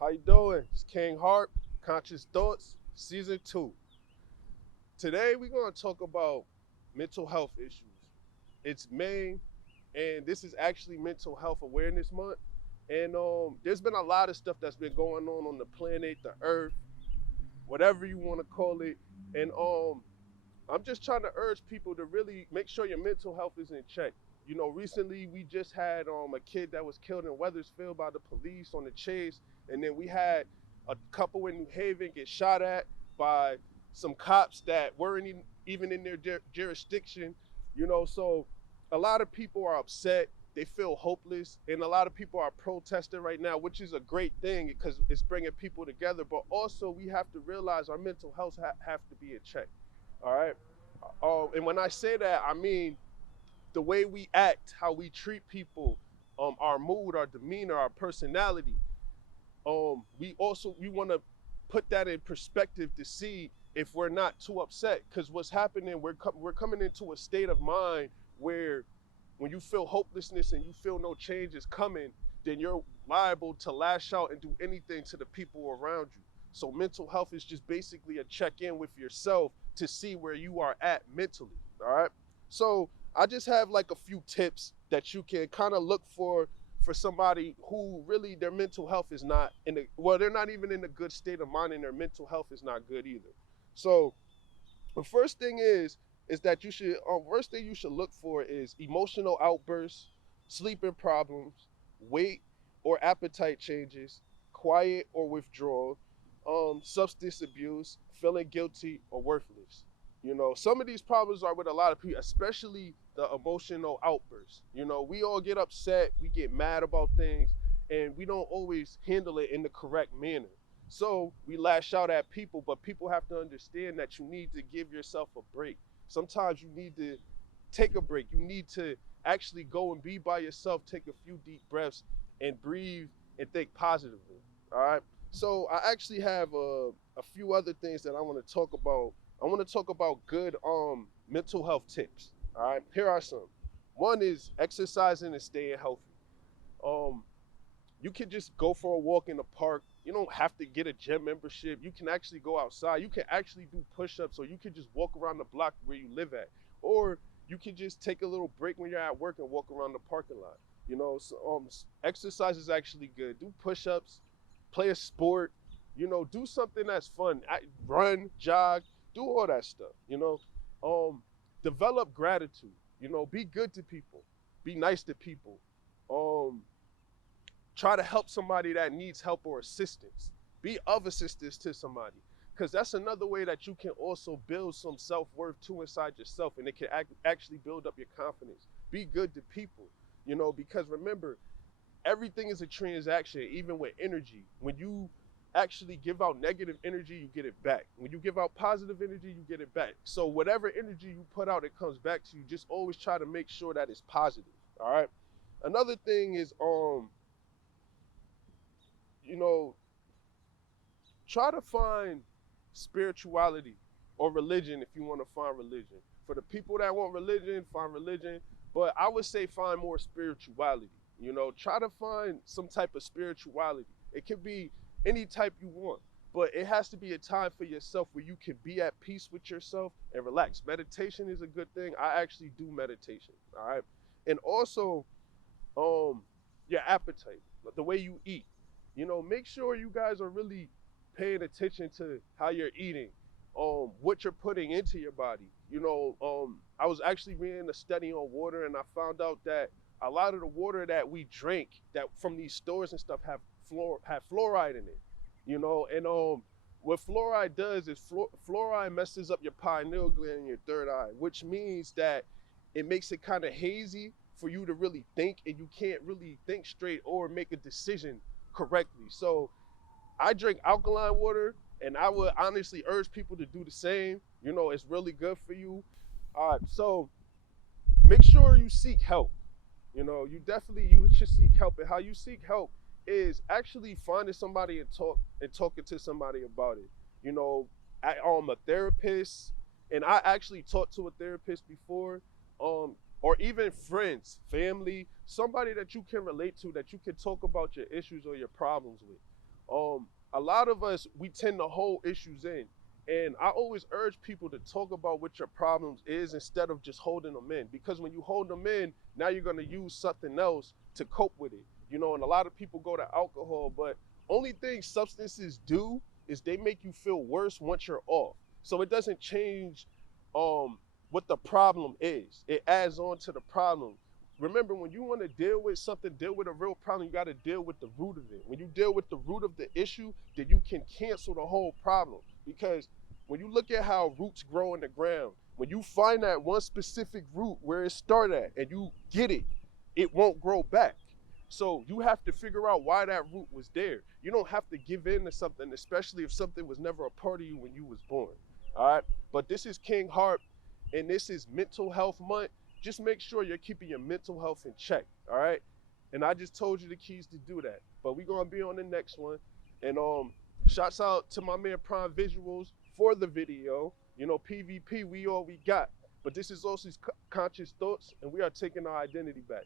How you doing? It's King Harp, Conscious Thoughts, Season 2. Today we're going to talk about mental health issues. It's May, and this is actually Mental Health Awareness Month. And there's been a lot of stuff that's been going on the planet, the earth, whatever you want to call it. And I'm just trying to urge people to really make sure your mental health is in check. Recently we just had a kid that was killed in Weathersfield by the police on the chase, and then we had a couple in New Haven get shot at by some cops that weren't even in their jurisdiction. So a lot of people are upset. They feel hopeless, and a lot of people are protesting right now, which is a great thing because it's bringing people together. But also, we have to realize our mental health have to be in check. All right. And when I say that, I mean the way we act, how we treat people, our mood, our demeanor, our personality. We want to put that in perspective to see if we're not too upset. Because what's happening, we're coming into a state of mind where when you feel hopelessness and you feel no change is coming, then you're liable to lash out and do anything to the people around you. So mental health is just basically a check in with yourself to see where you are at mentally. All right. So I just have like a few tips that you can kind of look for somebody who really their mental health is not they're not even in a good state of mind and their mental health is not good either. So the first thing is that you should first thing you should look for is emotional outbursts, sleeping problems, weight or appetite changes, quiet or withdrawal, substance abuse, feeling guilty or worthless. Some of these problems are with a lot of people, especially the emotional outbursts. We all get upset, we get mad about things, and we don't always handle it in the correct manner. So we lash out at people, but people have to understand that you need to give yourself a break. Sometimes you need to take a break. You need to actually go and be by yourself, take a few deep breaths, and breathe and think positively. All right. So I actually have a few other things that I want to talk about. I want to talk about good mental health tips. All right. Here are some. One is exercising and staying healthy. Um, you can just go for a walk in the park. You don't have to get a gym membership. You can actually go outside. You can actually do push-ups, or you can just walk around the block where you live at. Or you can just take a little break when you're at work and walk around the parking lot. Exercise is actually good. Do push-ups, play a sport, do something that's fun. Run, jog, do all that stuff. Um, Develop gratitude. Be good to people, be nice to people. Um, Try to help somebody that needs help or assistance. Be of assistance to somebody, because that's another way that you can also build some self-worth too inside yourself, and it can actually build up your confidence. Be good to people, because remember, everything is a transaction, even with energy. When you actually give out negative energy, you get it back. When you give out positive energy, you get it back. So whatever energy you put out, it comes back to you. Just always try to make sure that it's positive. All right. Another thing is you know, try to find spirituality or religion if you want to find religion. For the people that want religion, find religion. But I would say find more spirituality. Try to find some type of spirituality. It could be any type you want, but it has to be a time for yourself where you can be at peace with yourself and relax. Meditation is a good thing. I actually do meditation. All right. And also, um, your appetite, the way you eat. Make sure you guys are really paying attention to how you're eating, what you're putting into your body. I was actually reading a study on water, and I found out that a lot of the water that we drink, that from these stores and stuff, have fluoride in it. And what fluoride does is fluoride messes up your pineal gland and your third eye, which means that it makes it kind of hazy for you to really think, and you can't really think straight or make a decision correctly. So I drink alkaline water, and I would honestly urge people to do the same. It's really good for you. All right, so make sure you seek help. You should seek help, and how you seek help is actually finding somebody and talking to somebody about it. I'm a therapist, and I actually talked to a therapist before, or even friends, family, somebody that you can relate to, that you can talk about your issues or your problems with. A lot of us, we tend to hold issues in. And I always urge people to talk about what your problems is instead of just holding them in. Because when you hold them in, now you're going to use something else to cope with it. You know, and a lot of people go to alcohol, but only thing substances do is they make you feel worse once you're off. So it doesn't change what the problem is. It adds on to the problem. Remember, when you want to deal with something, deal with a real problem, you got to deal with the root of it. When you deal with the root of the issue, then you can cancel the whole problem. Because when you look at how roots grow in the ground, when you find that one specific root where it started at and you get it, it won't grow back. So you have to figure out why that root was there. You don't have to give in to something, especially if something was never a part of you when you was born. All right. But this is King Harp, and this is Mental Health Month. Just make sure you're keeping your mental health in check. All right. And I just told you the keys to do that. But we're gonna be on the next one. And shouts out to my man Prime Visuals for the video. You know, PvP, we all we got. But this is also conscious thoughts, and we are taking our identity back.